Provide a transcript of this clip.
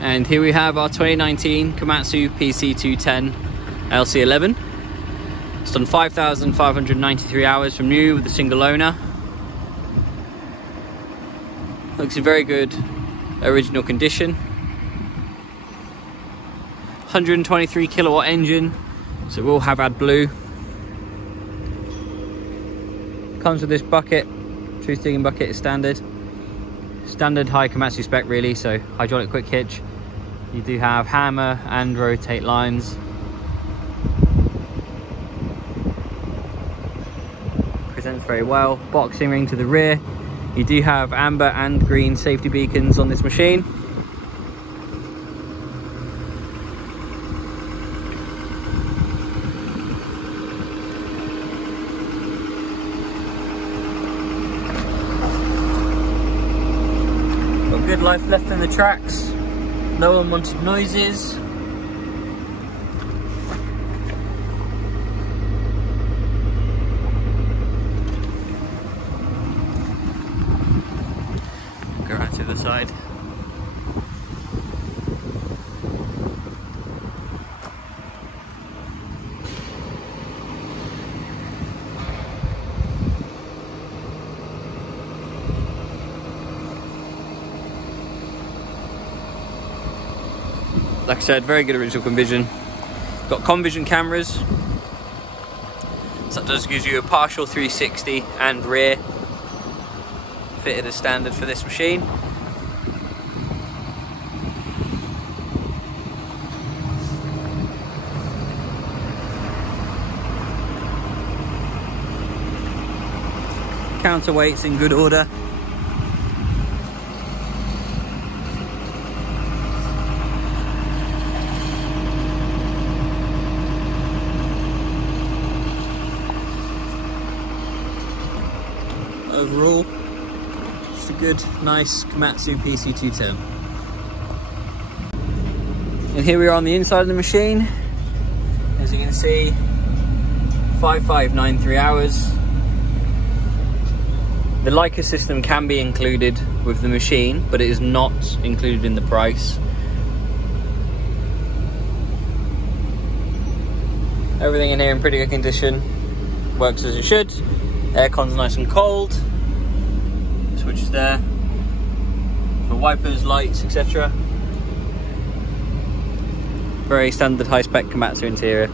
And here we have our 2019 Komatsu PC210 LC11. It's done 5,593 hours from new with a single owner. Looks in very good original condition. 123 kilowatt engine, so it will have AdBlue. Comes with this bucket, truth digging bucket is standard high Komatsu spec really, so hydraulic quick hitch. You do have hammer and rotate lines. Presents very well. Boxing ring to the rear. You do have amber and green safety beacons on this machine. Got good life left in the tracks. No unwanted noises. Go right to the side. Like I said, very good original condition. Got Convision cameras. So that does gives you a partial 360 and rear. Fitted as standard for this machine. Counterweights in good order. Overall, it's a good, nice Komatsu PC210. And here we are on the inside of the machine. As you can see, 5,593 hours. The Leica system can be included with the machine, but it is not included in the price. Everything in here in pretty good condition. Works as it should. Aircon's nice and cold. Switch is there for wipers, lights, etc. Very standard high-spec Komatsu interior.